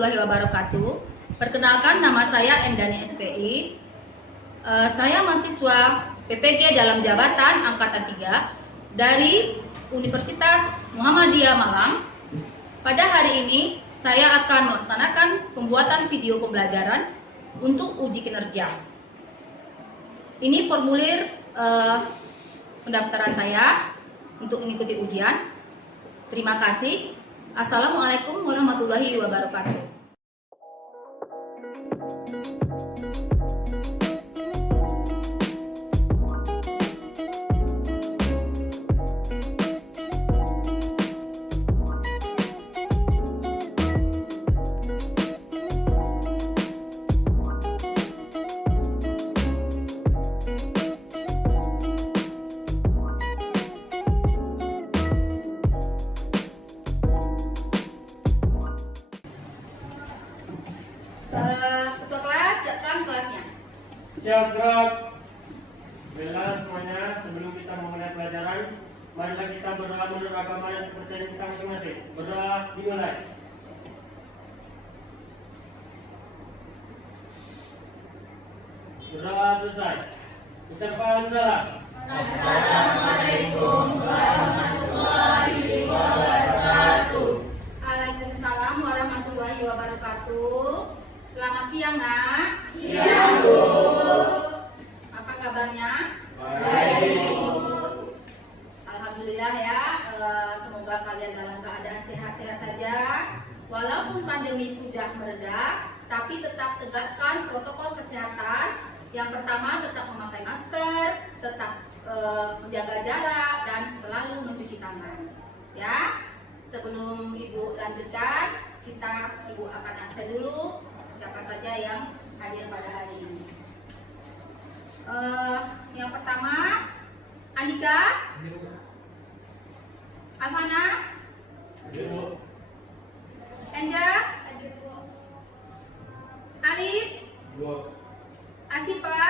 warahmatullahi wabarakatuh. Perkenalkan, nama saya Endani SPI. Saya mahasiswa PPG dalam jabatan Angkatan 3 dari Universitas Muhammadiyah Malang. Pada hari ini, saya akan melaksanakan pembuatan video pembelajaran untuk uji kinerja. Ini formulir pendaftaran saya untuk mengikuti ujian. Terima kasih. Assalamualaikum warahmatullahi wabarakatuh. Ketua kelas, siapkan kelasnya. Siap, gerak. Baiklah semuanya, sebelum kita memulai pelajaran, marilah kita berdoa menurut agama dan kepercayaan kita masing-masing. Berdoa dimulai. Berdoa selesai. Ucapan salam. Assalamualaikum warahmatullahi wabarakatuh. Waalaikumsalam warahmatullahi wabarakatuh. Selamat siang, Nak. Siang, Bu. Apa kabarnya? Baik, Bu. Alhamdulillah ya. Semoga kalian dalam keadaan sehat-sehat saja. Walaupun pandemi sudah mereda, tapi tetap tegakkan protokol kesehatan. Yang pertama, tetap memakai masker, tetap menjaga jarak, dan selalu mencuci tangan. Ya. Sebelum Ibu lanjutkan, Ibu akan absen dulu siapa saja yang hadir pada hari ini. Yang pertama, Andika, Alfana, Enja, Alif, Asifa,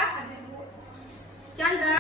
Chandra.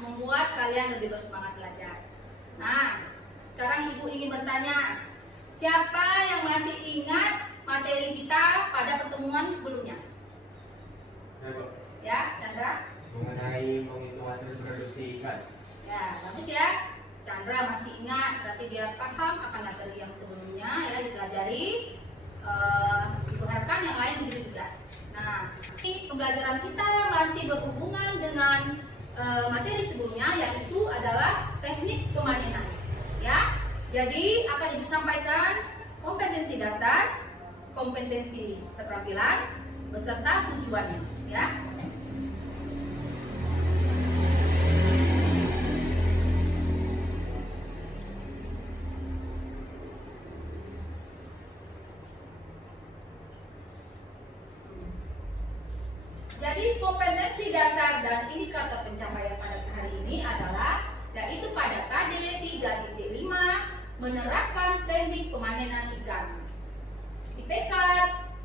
Membuat kalian lebih bersemangat belajar. Nah, sekarang Ibu ingin bertanya, siapa yang masih ingat materi kita pada pertemuan sebelumnya? Ya, Chandra? Mengenai menghitung hasil produksi ikan. Ya, bagus ya. Chandra masih ingat, berarti dia paham akan materi yang sebelumnya ya dipelajari. Ibu harapkan yang lain begitu juga. Nah, ini pembelajaran kita masih berhubungan dengan materi sebelumnya, yaitu adalah teknik pemanenan. Ya, jadi akan disampaikan kompetensi dasar, kompetensi keterampilan, beserta tujuannya. Ya. Jadi kompetensi dasar dan indikator pencapaian pada hari ini adalah yaitu pada KD 3.5 menerapkan teknik pemanenan ikan. IPK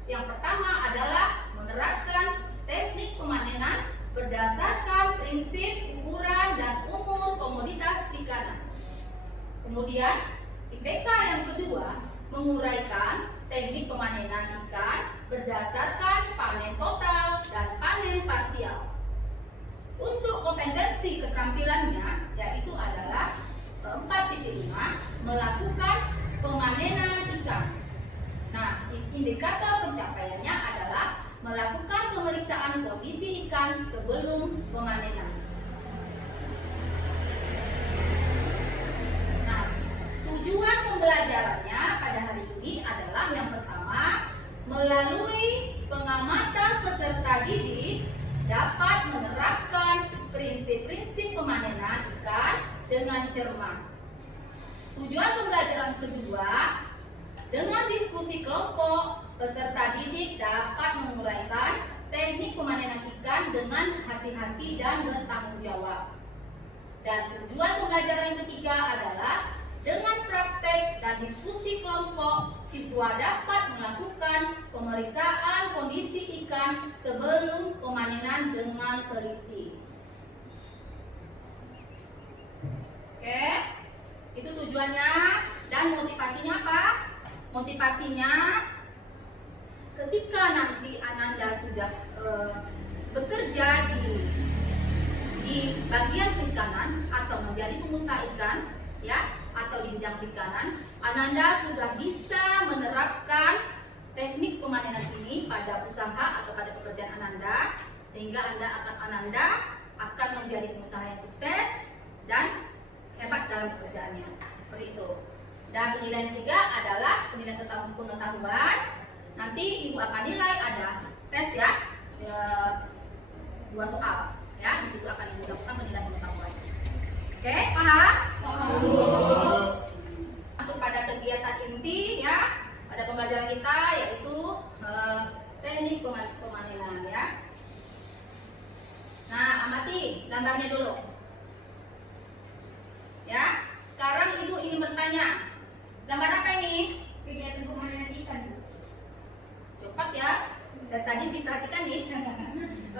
yang pertama adalah menerapkan teknik pemanenan berdasarkan prinsip ukuran dan umur komoditas perikanan. Kemudian IPK yang kedua menguraikan teknik pemanenan ikan berdasarkan panen total dan panen parsial. Untuk kompetensi keterampilannya yaitu adalah 4.5 melakukan pemanenan ikan. Nah, indikator pencapaiannya adalah melakukan pemeriksaan kondisi ikan sebelum pemanenan. Nah, tujuan pembelajarannya pada hari ini adalah yang pertama, melalui pengamatan peserta didik dapat menerapkan prinsip-prinsip pemanenan ikan dengan cermat. Tujuan pembelajaran kedua, dengan diskusi kelompok, peserta didik dapat menguraikan teknik pemanenan ikan dengan hati-hati dan bertanggung jawab. Dan tujuan pembelajaran yang ketiga adalah dengan praktek dan diskusi kelompok, siswa dapat melakukan pemeriksaan kondisi ikan sebelum pemanenan dengan teliti. Oke, itu tujuannya dan motivasinya apa? Motivasinya ketika nanti Ananda sudah bekerja di bagian perikanan atau menjadi pengusaha ikan, ya, atau di bidang perikanan, Ananda sudah bisa menerapkan teknik pemanenan ini pada usaha atau pada pekerjaan Ananda, sehingga Ananda akan menjadi pengusaha yang sukses dan hebat dalam pekerjaannya. Seperti itu. Dan penilaian ketiga adalah penilaian pengetahuan. Nanti ibu akan nilai, ada tes ya, 2 soal ya. Di situ akan ibu lakukan penilaian pengetahuan. Oke, paham? Masuk pada kegiatan inti ya, pada pembelajaran kita yaitu teknik pemanenan ya. Nah, amati gambarnya dulu. Ya, sekarang ibu ingin bertanya, gambar apa ini? Kegiatan pemanenan ikan. Cepat ya, dari tadi diperhatikan nih.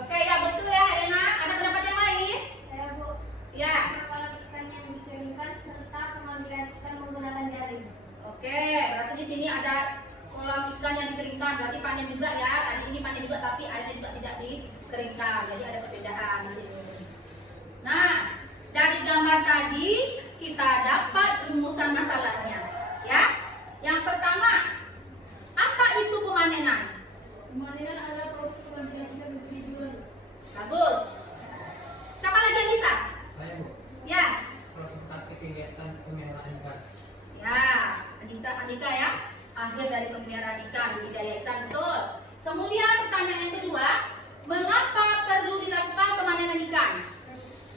Oke ya, betul ya Helena. Ada pendapat yang lain? Saya Bu. Ya. Kepala ikan yang dikeringkan serta pengambilan ikan menggunakan jaring. Oke, berarti di sini ada kolam ikan yang dikeringkan, berarti panen juga ya. Tadi ini panen juga, tapi airnya juga tidak dikeringkan. Jadi ada perbedaan di sini. Nah, dari gambar tadi kita dapat rumusan masalahnya, ya. Yang pertama, apa itu pemanenan? Pemanenan adalah proses pengambilan ikan untuk dijual. Bagus. Siapa lagi yang bisa? Saya Bu, Ya, proses kegiatan pemeliharaan ikan. ya. Andika ya. Akhir dari pemeliharaan ikan, budidaya ikan, betul. Kemudian pertanyaan yang kedua, mengapa perlu dilakukan pemanenan ikan?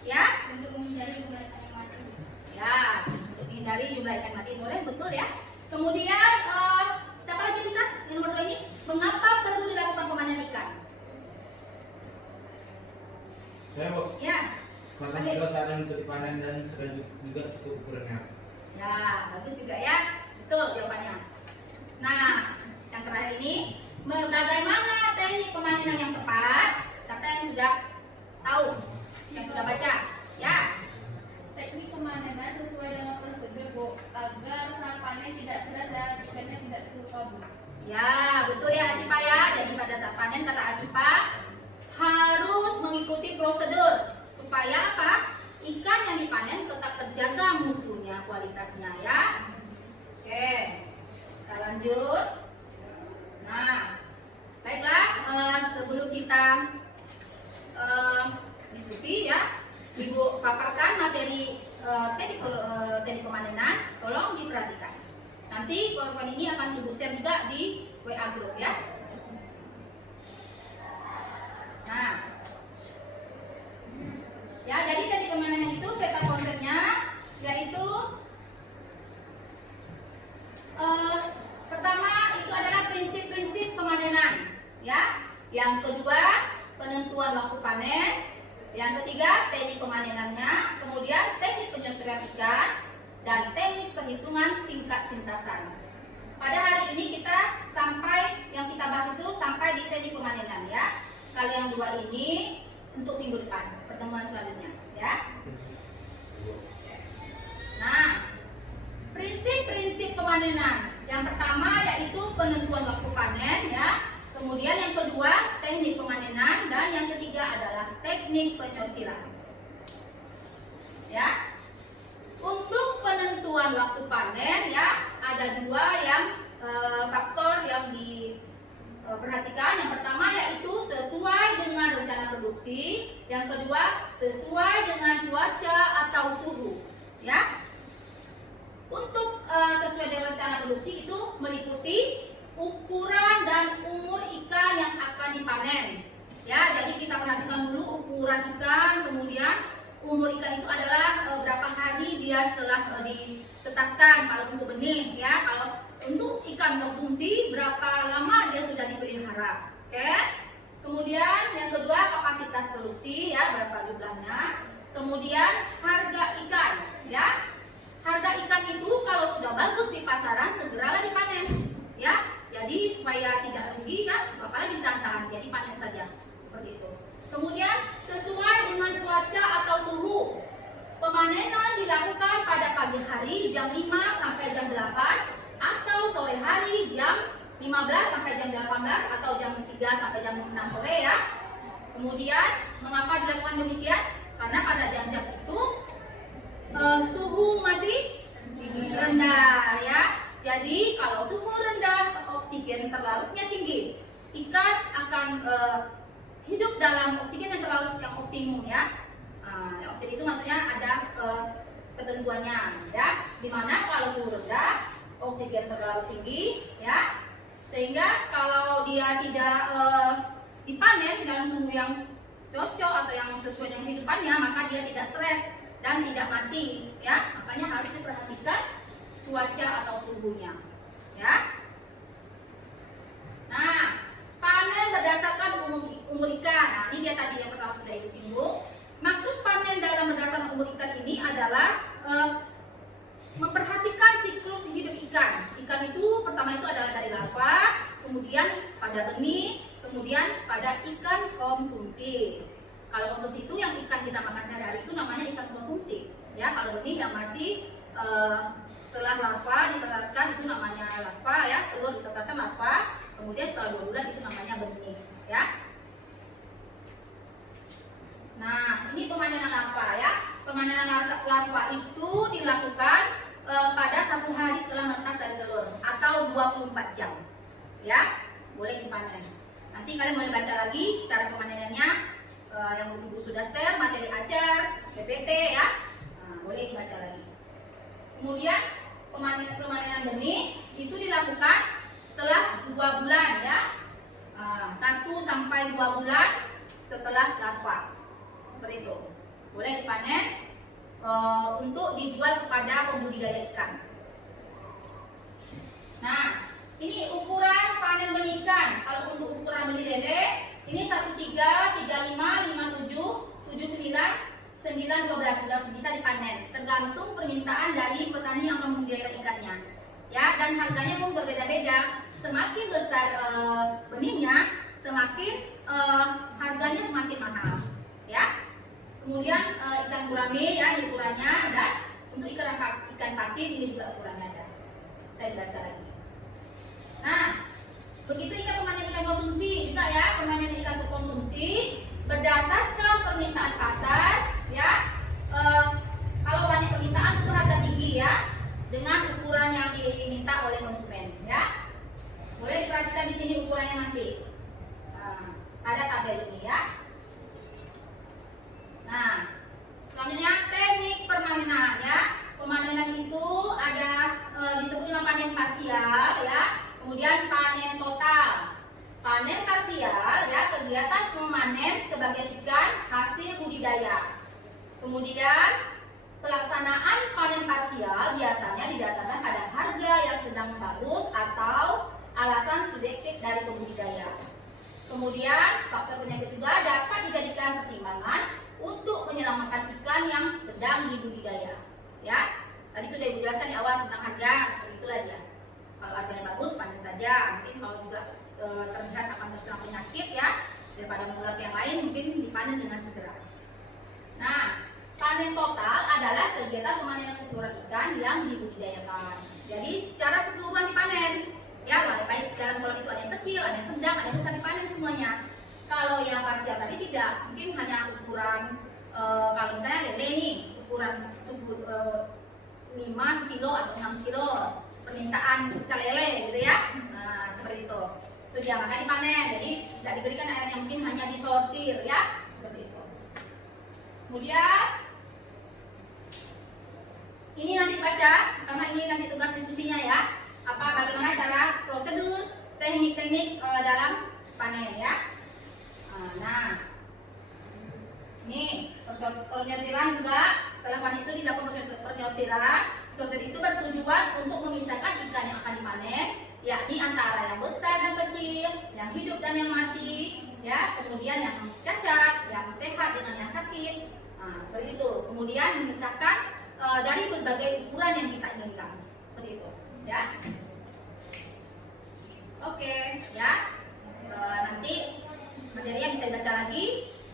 Ya, Untuk menghindari jumlah ikan yang mati. ya, untuk menghindari jumlah ikan mati, boleh, betul ya. Kemudian siapa lagi bisa? Yang nomor 2 ini, mengapa perlu dilakukan pemanenan ikan? Saya Bu, Ya, karena sudah saran untuk dipanen dan sudah juga cukup ukurannya. ya, bagus juga ya, betul jawabannya. Nah, yang terakhir ini, bagaimana teknik pemanenan yang tepat? Siapa yang sudah tahu? Yang sudah baca? Ya, Teknik pemanenan sesuai dengan prosedur Bu, agar saat panen tidak serat dan ikannya tidak seluruh kabur. ya, betul ya Asipa ya. Jadi pada saat panen kata Asipa harus mengikuti prosedur supaya apa? Ikan yang dipanen tetap terjaga mutunya, kualitasnya ya. Oke, kita lanjut. Nah, baiklah, sebelum kita diskusi ya, Ibu paparkan materi teknik pemanenan, tolong diperhatikan. Nanti PowerPoint ini akan Ibu share juga di WA group ya. Nah, ya, jadi teknik pemanenan itu peta konsepnya yaitu pertama itu adalah prinsip-prinsip pemanenan ya. Yang kedua, penentuan waktu panen. Yang ketiga, teknik pemanenannya. Kemudian teknik penyeteran ikan dan teknik perhitungan tingkat sintasan. pada hari ini kita sampai yang kita bahas itu sampai di teknik pemanenan ya. Kalau yang dua ini untuk minggu depan, pertemuan selanjutnya ya. Nah, prinsip-prinsip pemanenan. Yang pertama yaitu penentuan waktu panen ya. Kemudian yang kedua teknik pemanenan dan yang ketiga adalah teknik penyortiran. Ya. Untuk penentuan waktu panen ya, ada dua yang faktor yang diperhatikan. Yang pertama yaitu sesuai dengan rencana produksi, yang kedua sesuai dengan cuaca atau suhu. Ya. Untuk sesuai dengan rencana produksi itu meliputi ukuran dan umur ikan yang akan dipanen. Ya, jadi kita perhatikan dulu ukuran ikan, kemudian umur ikan itu adalah berapa hari dia setelah ditetaskan kalau untuk benih ya. Kalau untuk ikan konsumsi berapa lama dia sudah dipelihara. Oke. Kemudian yang kedua kapasitas produksi ya, berapa jumlahnya. Kemudian harga ikan ya. Harga ikan itu kalau sudah bagus di pasaran segeralah dipanen ya. Jadi supaya tidak rugi kan, apalagi ditahan-tahan, jadi panen saja seperti itu. Kemudian sesuai dengan cuaca atau suhu. Pemanenan dilakukan pada pagi hari jam 5 sampai jam 8 atau sore hari jam 15 sampai jam 18 atau jam 3 sampai jam 6 sore ya. Kemudian mengapa dilakukan demikian? Karena pada jam-jam itu suhu masih rendah ya. Jadi kalau suhu rendah, oksigen terlarutnya tinggi. Ikan akan hidup dalam oksigen yang terlarut yang optimum ya. Yang optimum itu maksudnya ada ketentuannya ya. Dimana kalau suhu rendah, oksigen terlarut tinggi ya. Sehingga kalau dia tidak dipanen dalam suhu yang cocok atau yang sesuai dengan kehidupannya, maka dia tidak stres dan tidak mati ya. Makanya harus diperhatikan cuaca atau suhunya ya. Nah, panen berdasarkan umur ikan. Nah, ini dia tadi yang pertama sudah Ibu singgung. Maksud panen dalam berdasarkan umur ikan ini adalah memperhatikan siklus hidup ikan. Ikan itu pertama itu adalah dari larva, kemudian pada benih, kemudian pada ikan konsumsi. Kalau konsumsi itu yang ikan kita makan sehari-hari itu namanya ikan konsumsi. Ya, kalau benih yang masih setelah larva ditetaskan itu namanya larva ya, telur ditetaskan larva, kemudian setelah 2 bulan itu namanya benih ya. Nah, ini pemanenan larva ya. Pemanenan larva itu dilakukan pada 1 hari setelah menetas dari telur atau 24 jam ya, boleh dipanen. Nanti kalian boleh baca lagi cara pemanenannya yang Ibu sudah share materi ajar PPT ya. Nah, boleh dibaca lagi. Kemudian pemanenan benih itu dilakukan setelah 2 bulan ya, 1 sampai 2 bulan setelah larva, seperti itu. Boleh dipanen untuk dijual kepada pembudidaya ikan. Nah, ini ukuran panen benih ikan. Kalau untuk ukuran benih lele ini 13, 35, 57, 79, 9, 12 sudah bisa dipanen, tergantung permintaan dari petani yang memudidaya ikannya ya, dan harganya pun berbeda-beda. Semakin besar benihnya, semakin harganya semakin mahal ya. Kemudian ikan gurame ya, ini ukurannya ada. Untuk ikan patin ini juga ukurannya ada. Saya baca lagi. Nah, begitu ikan pemanenan ikan konsumsi juga ya, pemanenan ikan konsumsi berdasarkan permintaan pasar ya. Kalau banyak permintaan itu harga tinggi ya, dengan ukuran yang diminta oleh konsumen ya. Boleh diperhatikan di sini ukurannya nanti. Ada tabel ini ya. Nah, selanjutnya teknik permanenan ya. Pemanenan itu ada disebut dengan panen parsial ya, kemudian panen total. Panen parsial ya, kegiatan memanen sebagian ikan hasil budidaya. Kemudian pelaksanaan panen parsial biasanya didasarkan pada harga yang sedang bagus atau alasan subjektif dari pembudidaya. Kemudian faktor penyakit juga dapat dijadikan pertimbangan untuk menyelamatkan ikan yang sedang dibudidaya. Ya, tadi sudah Ibu jelaskan di awal tentang harga, seperti itulah dia. Kalau harganya bagus, panen saja. Mungkin kalau juga terlihat akan terserang penyakit ya, daripada menular ke yang lain, mungkin dipanen dengan segera. Nah, panen total adalah kegiatan pemanenan keseluruhan ikan yang dibudidayakan. Jadi secara keseluruhan dipanen. Ya, baik dalam kolam itu ada yang kecil, ada yang sedang, ada yang besar, dipanen semuanya. Kalau yang parsial tadi tidak, mungkin hanya ukuran kalau misalnya lele nih, ukuran 5 kilo atau 6 kilo permintaan pecel lele gitu ya. Nah, seperti itu. Itu dia makanya dipanen. Jadi tidak diberikan airnya, mungkin hanya disortir ya. Seperti itu. Kemudian ini nanti baca, karena ini nanti tugas diskusinya ya. Bagaimana cara prosedur teknik-teknik dalam panen ya. Nah, ini penyortiran juga. Setelah panen itu dilakukan penyortiran. Sortir itu bertujuan untuk memisahkan ikan yang akan dipanen, yakni antara yang besar dan kecil, yang hidup dan yang mati, ya. Kemudian yang cacat, yang sehat dengan yang sakit. Nah, seperti itu. Kemudian memisahkan dari berbagai ukuran yang kita inginkan. Seperti itu, ya. Oke, ya. Nanti materinya bisa dibaca lagi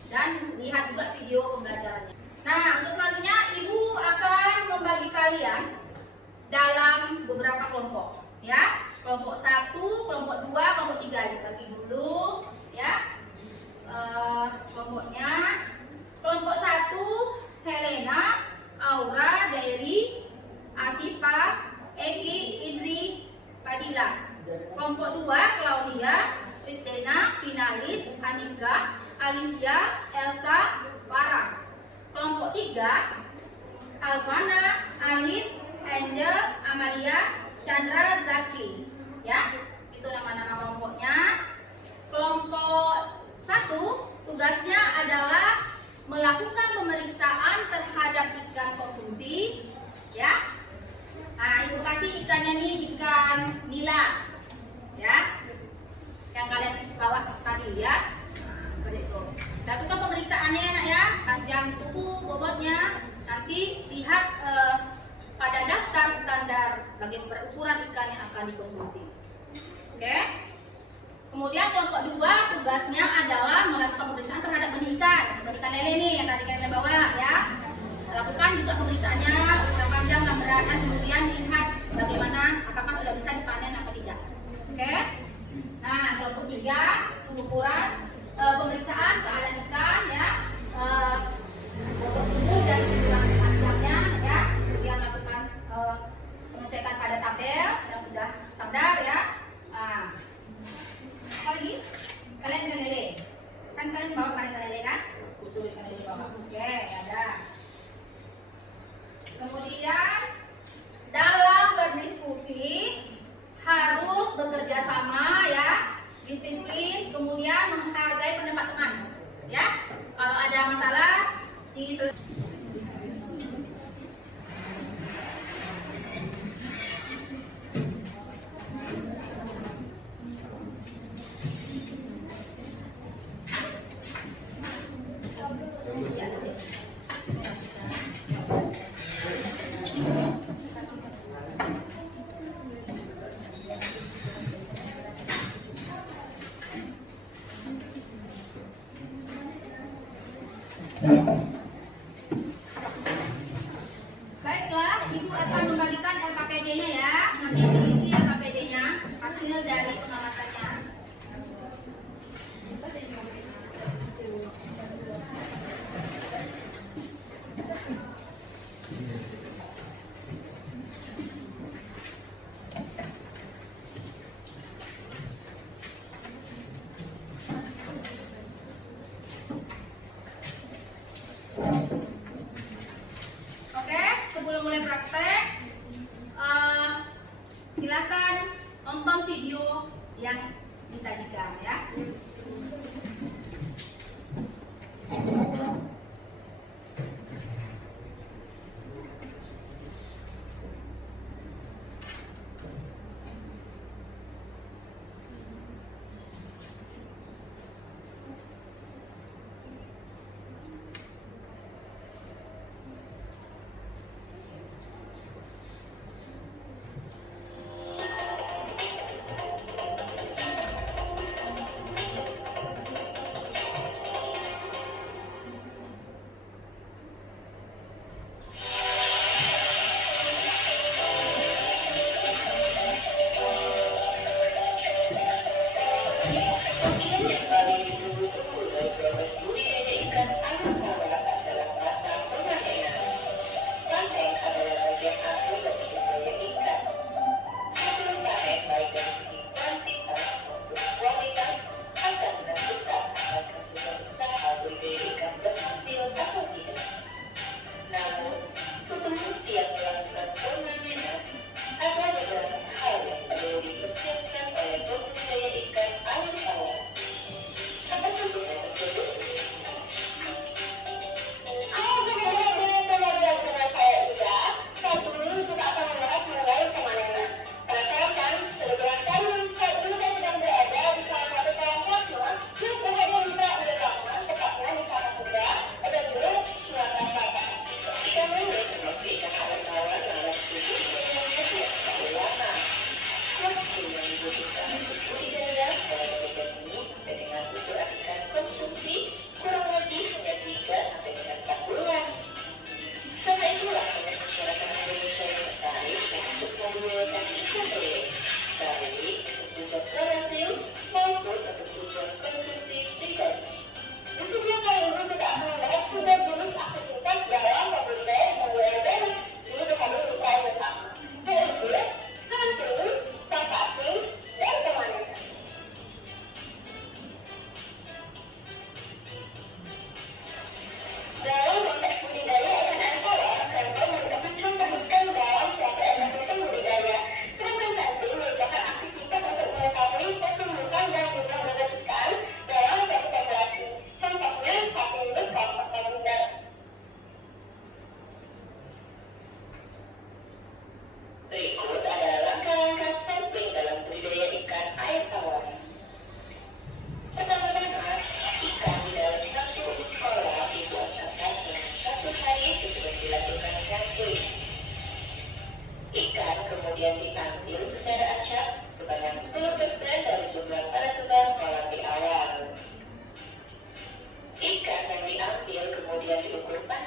dan lihat juga video pembelajarannya. Nah, untuk selanjutnya Ibu akan membagi kalian dalam beberapa kelompok, ya. Kelompok 1, kelompok 2, kelompok 3. Dibagi dulu, ya. Kelompoknya. Kelompok 1, Helena, Aura, Dery, Asifa, Egi, Indri, Fadila. Kelompok 2, Claudia, Christina, Finalis, Anika, Alicia, Elsa, Farah. Kelompok 3, Alvana, Alif, Angel, Amalia, Chandra, Zaki. Ya, itu nama-nama kelompoknya. Kelompok 1 tugasnya adalah melakukan pemeriksaan terhadap ikan konsumsi. Ya. Nah, Ibu kasih ikannya nih ikan nila. Ya. Yang kalian bawa tadi ya. Nah, seperti itu. Lakukan pemeriksaannya nak ya, panjang tubuh, bobotnya. Nanti lihat pada daftar standar bagi berukuran ikan yang akan dikonsumsi. Oke. Kemudian kelompok 2 tugasnya adalah melakukan pemeriksaan terhadap benih ikan lele nih yang tadi kalian bawa ya. Lakukan juga pemeriksaannya ukuran panjang dan berat, dan kemudian lihat bagaimana apakah sudah bisa dipanen atau tidak. Oke. Nah, kelompok 3 pengukuran pemeriksaan keadaan ikan ya, bobot tubuh dan ukuran panjangnya ya. Kemudian lakukan pengecekan pada tabel yang sudah standar ya. Nah, apa lagi? Kalian ikan lele. Kan kalian bawa panen lele kan? Usul ikan lele bawa. Oke, ada. Kemudian dalam berdiskusi harus bekerja sama ya, disiplin, kemudian menghargai pendapat teman ya. Kalau ada masalah diselesaikan. Baiklah, Ibu akan membagikan LKPD-nya ya. Nanti diisi LKPD-nya, hasil dari pengamatannya. Oke, sebelum mulai praktek, silakan tonton video yang disajikan ya.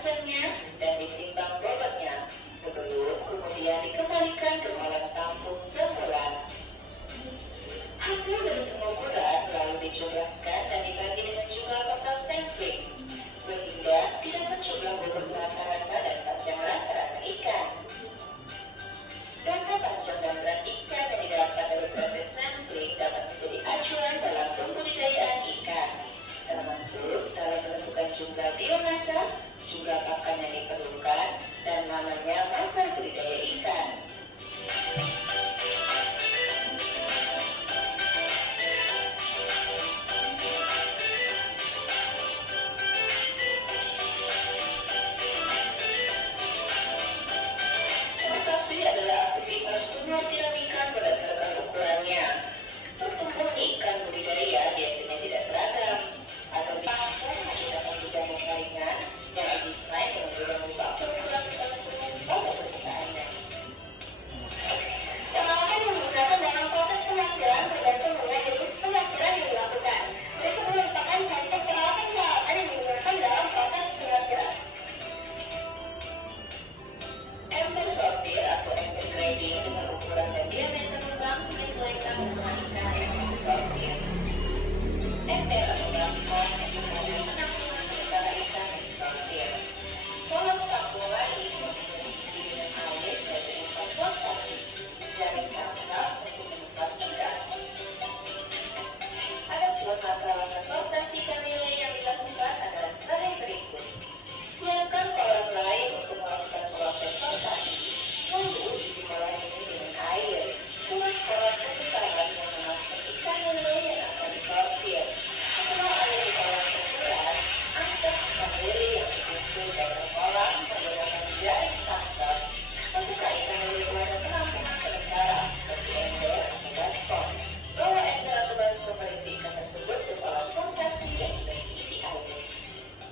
pacarnya dan ditimbang bobotnya sebelum kemudian dikembalikan ke kolam tampung semula. Hasil dari pengukuran lalu dijumlahkan dan dibagi dengan jumlah total sampling sehingga tidak menjumlah bobot rata-rata dan panjang rata-rata ikan. Data panjang dan berat ikan yang didapat dari proses sampling dapat menjadi acuan dalam pembudidayaan ikan, termasuk dalam menentukan jumlah biomasa, jumlah pakan yang diperlukan, dan namanya masa budidaya ikan. Sortasi adalah aktivitas penyortiran ikan berdasarkan ukurannya. Pertumbuhan ikan budidaya biasanya tidak seragam atau menggunakan budidaya lainnya yang didesain dengan mengubah permukaan pada permukaannya. Pengawasan yang digunakan dalam proses penampilan tergantung dengan jenis penampilan yang dilakukan. Berikut merupakan contoh pengawasan yang digunakan dalam proses penampilan. Ember sortir atau ember grading dengan ukuran dan diameter lubang menyesuaikan ukuran ikan yang disortir. Ember atau baskom adalah penampungan sementara ikan yang disortir. Kolam tampungan ini diisi dengan air dan berupa sortasi, jaring tangkap untuk menumpas ikan. Adapun langkah-langkah sortasi ikan lele yang dilakukan adalah sebagai berikut. Siapkan kolam lain untuk melakukan proses sortasi. Lalu isi kolam ini dengan air. Tulis kolam kebesaran yang memasuk ikan lele yang akan disortir. Setelah air di kolam terkuras, angkat ikan lele yang terkumpul dari kolam menggunakan jaring tangkap. Masukkan ikan lele ke wadah penampungan sementara seperti ember atau baskom. Bawa ember atau baskom berisi ikan tersebut ke kolam sortasi yang sudah diisi air.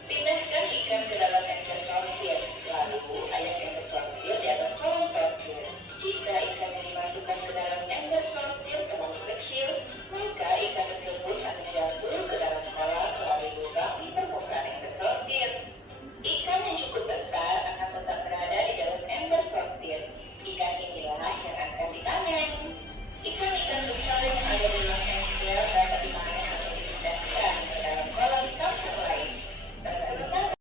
Pindahkan ikan ke dalam ember sortir, lalu ayak ember sortir di atas kolam sortir. Jika ikan yang dimasukkan ke dalam ember sortir terlalu kecil, maka ikan tersebut akan jatuh ke dalam kolam melalui lubang di permukaan ember sortir. Ikan yang cukup besar akan tetap berada di dalam ember sortir. Ikan inilah yang akan dipanen. Ikan-ikan besar yang ada di dalam ember dapat dipanen atau dipindahkan ke dalam kolam tampung lain. Sementara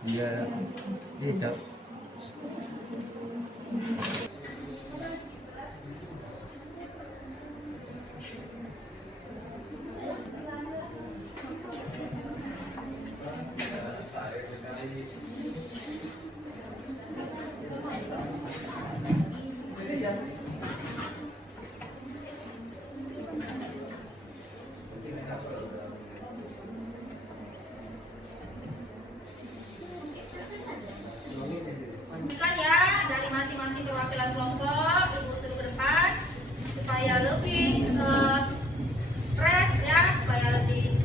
Iya, Lanjutkan ya dari masing-masing perwakilan kelompok, ibu suruh ke depan supaya lebih fresh ya, supaya lebih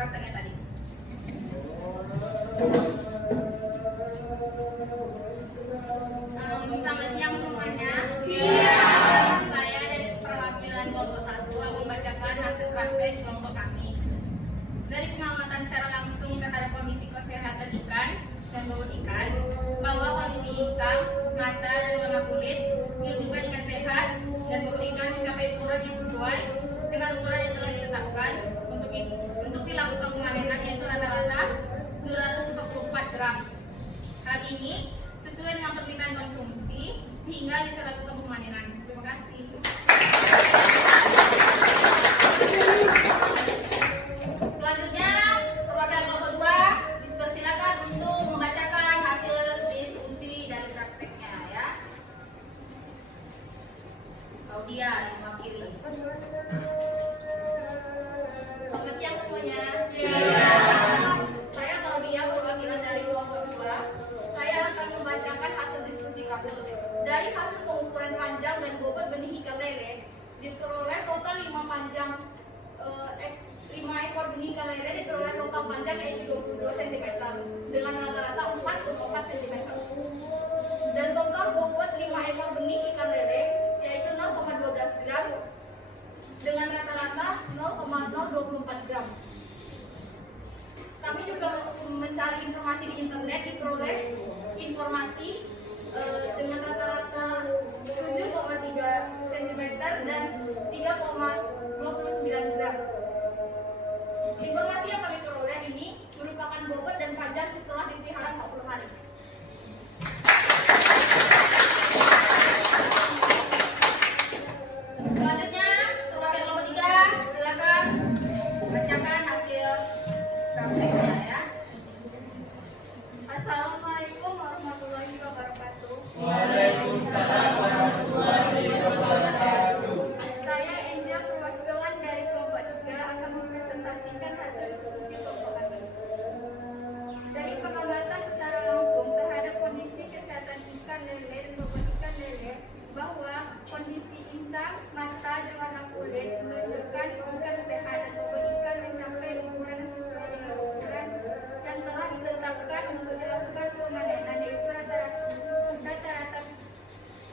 prakteknya tadi. Selamat siang semuanya. Siang. Saya dari perwakilan kelompok 1 akan membacakan hasil praktek kelompok kami. Dari pengamatan secara langsung terhadap kondisi kesehatan ikan dan bobot ikan, bahwa kondisi insang, mata dan warna kulit, kehidupan ikan sehat dan bobot ikan mencapai ukuran yang sesuai dengan ukuran yang telah ditetapkan untuk dilakukan pemanenan, yaitu rata-rata 244 gram. Hal ini sesuai dengan permintaan konsumsi sehingga bisa lakukan pemanenan. Terima kasih. Selanjutnya, perwakilan kelompok 2 dipersilakan untuk membacakan hasil diskusi dari prakteknya ya. Claudia yang mewakili. Selamat siang semuanya. Saya Claudia, perwakilan dari kelompok 2. Saya akan membacakan hasil diskusi kami. Dari hasil pengukuran panjang dan bobot benih ikan lele, diperoleh total 5 ekor benih ikan lele diperoleh total panjang yaitu 22 cm dengan rata-rata 4,4 cm. Dan total bobot 5 ekor benih ikan lele yaitu 0,12 gram dengan rata-rata 0,024 gram. Kami juga mencari informasi di internet, diperoleh informasi dengan rata-rata 7,3 cm dan 3,29 gram. Informasi yang kami peroleh ini merupakan bobot dan panjang setelah dipelihara 40 hari. Selanjutnya, perwakilan kelompok 3 silakan bacakan hasil prakteknya ya. Assalamualaikum warahmatullahi wabarakatuh. Waalaikumsalam warahmatullahi wabarakatuh. Saya Angel, perwakilan dari kelompok 3 akan mempresentasikan hasil diskusi kelompok kami. Dari pengamatan secara langsung terhadap kondisi kesehatan ikan lele dan bobot ikan lele, bahwa kondisi insang, mata, dan warna kulit menunjukkan ikan sehat dan bobot ikan mencapai ukuran sesuai dengan ukuran yang telah ditetapkan untuk dilakukan pemanenan, yaitu rata-rata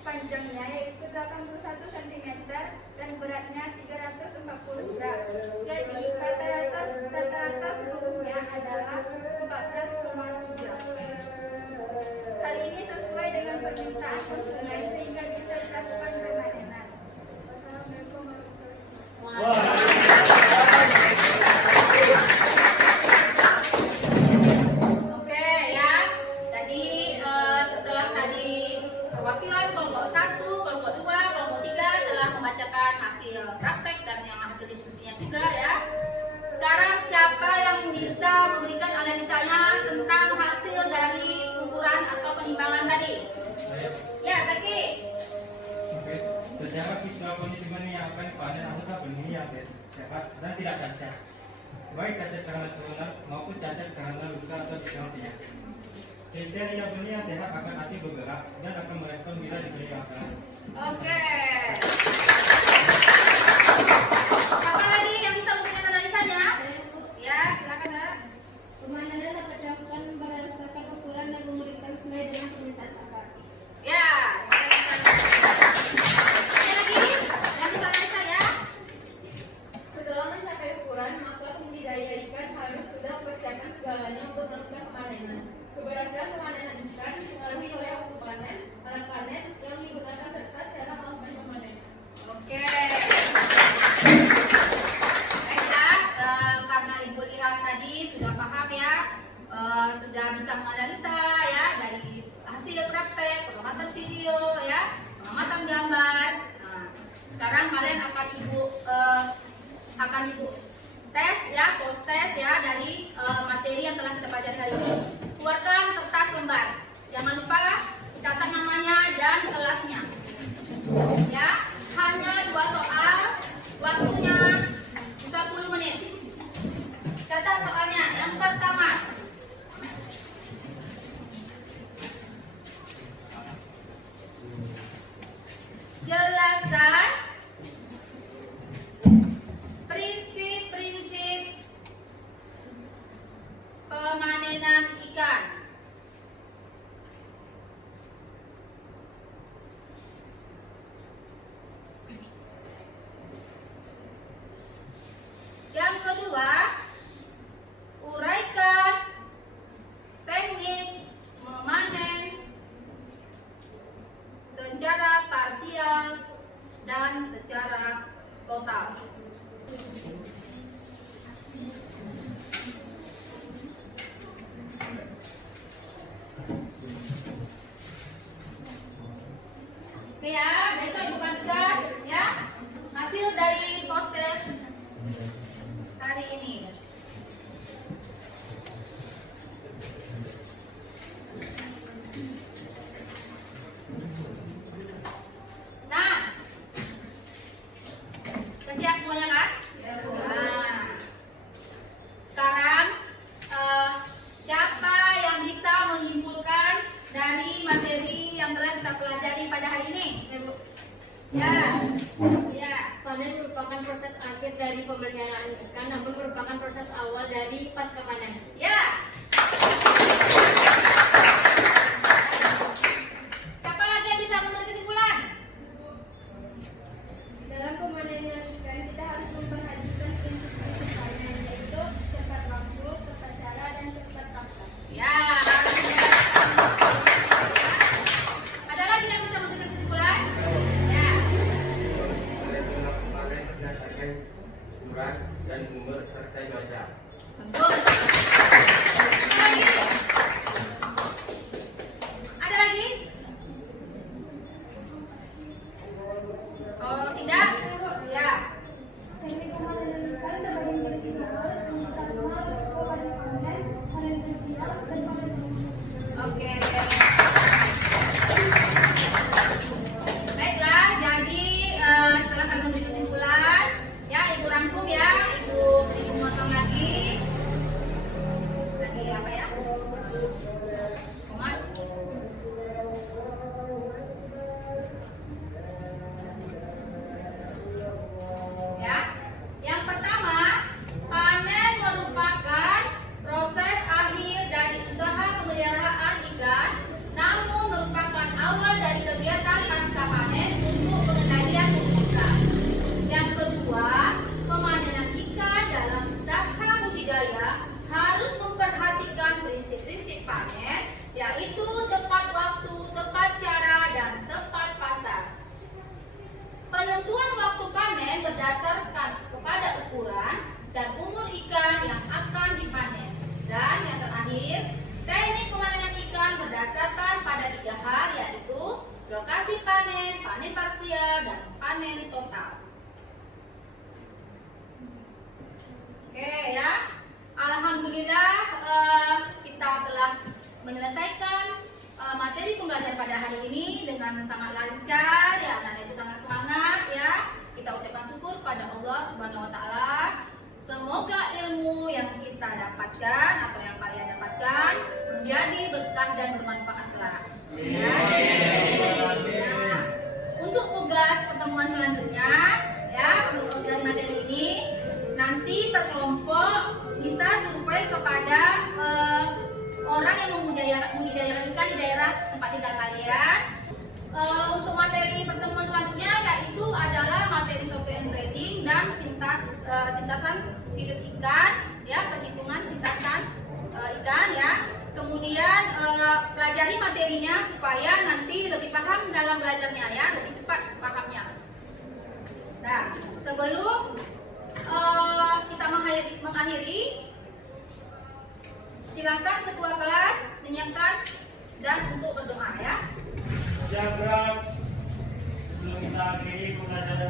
panjangnya yaitu 81 cm dan beratnya 340 gram. Jadi rata-rata seluruhnya adalah 14,3. Hal ini sesuai dengan permintaan konsumen sehingga bisa dilakukan pemanenan. Wassalamualaikum warahmatullahi wabarakatuh. Oke ya. Jadi setelah tadi perwakilan kelompok 1, kelompok 2, kelompok 3 telah membacakan hasil praktek dan yang hasil diskusinya juga ya. Sekarang siapa yang bisa memberikan analisanya tentang hasil dari ukuran atau penimbangan tadi? Ya, Zaki. Oke, secara visual kondisi benih yang akan dipanen adalah benih yang sehat dan tidak cacat, baik cacat karena turunan maupun cacat karena luka atau penyakit. Kriteria benih yang sehat akan aktif bergerak dan akan merespon bila diberi makanan. Oke. Apa lagi yang bisa memberikan analisanya? Ya, silakan Mbak. Pemanenan dapat dilakukan berdasarkan ukuran dan memberikan sesuai dengan permintaan pasar. Ya. Ada lagi yang bisa analisa ya? Setelah mencapai ukuran, maka pembudidaya ikan harus sudah mempersiapkan segalanya untuk melakukan pemanenan. Keberhasilan pemanenan ikan dipengaruhi oleh waktu panen, alat panen yang digunakan serta cara melakukan pemanenan. Oke. Baiklah, karena Ibu lihat tadi sudah paham ya, sudah bisa menganalisa ya dari hasil praktek, pengamatan video ya, pengamatan gambar. Nah, sekarang kalian akan Ibu tes ya, post tes ya dari materi yang telah kita pelajari hari ini. Keluarkan kertas lembar. Jangan lupa catat namanya dan kelasnya. Ya, hanya 2 soal, waktunya 30 menit. Catat soalnya. Yang pertama, jelaskan prinsip-prinsip Oke ya, besok Ibu bagikan ya hasil dari post test hari ini. Nah, siap semuanya kan? Nah, sekarang siapa yang bisa menyimpulkan dari materi yang telah kita pelajari pada hari ini? Ya, ya. Panen merupakan proses akhir dari pemeliharaan ikan, namun merupakan proses awal dari pasca panen. Ya. Siapa lagi yang bisa memberi kesimpulan? Dalam pemanenan ikan, kita harus memperhatikan prinsip-prinsip panen, yaitu tepat waktu, tepat cara, dan tepat paksa. Ya. Ada lagi yang bisa memberi kesimpulan? Ya. Panen berdasarkan ukuran dan umur serta cuaca. Betul. Ada lagi? Ada lagi? Oh, tidak? Ya. Teknik pemanenan ikan terbagi menjadi 3 hal, yang pertama, lokasi panen, panen tersial, dan panen terumum. Oke. Baiklah, jadi setelah kalian memberi kesimpulan, ya Ibu rangkum ya, Ibu potong lagi apa ya? Muat. Ya, yang pertama, panen merupakan proses akhir dari usaha pemeliharaan ikan, namun merupakan awal dari kegiatan pasca panen untuk pengendalian ikan. Yang kedua, pemanenan ikan dalam usaha budidaya harus memperhatikan prinsip-prinsip panen, yaitu tepat waktu, tepat cara, dan tepat pasar. Penentuan waktu panen berdasarkan kepada ukuran dan umur ikan yang akan dipanen. Dan yang terakhir, teknik pemanenan ikan berdasarkan pada 3 hal, yaitu lokasi panen, panen parsial, dan panen total. Oke ya, alhamdulillah kita telah menyelesaikan materi pembelajaran pada hari ini dengan sangat lancar ya, dan itu sangat semangat ya. Kita ucapkan syukur pada Allah Subhanahu wa taala. Semoga ilmu yang kita dapatkan atau yang kalian dapatkan menjadi berkah dan bermanfaat kelak. Ya. Nah, untuk tugas pertemuan selanjutnya ya, untuk dari materi ini nanti per kelompok bisa survei kepada orang yang membudidayakan ikan di daerah tempat tinggal kalian. Untuk materi pertemuan selanjutnya yaitu adalah materi software and trading dan sintasan hidup ikan, ya, perhitungan sintasan ikan ya. Kemudian pelajari materinya supaya nanti lebih paham dalam belajarnya ya, lebih cepat pahamnya. Nah, sebelum kita mengakhiri, silakan ketua kelas menyiapkan dan untuk berdoa ya. Siap gerak. Sebelum kita akhiri pembelajaran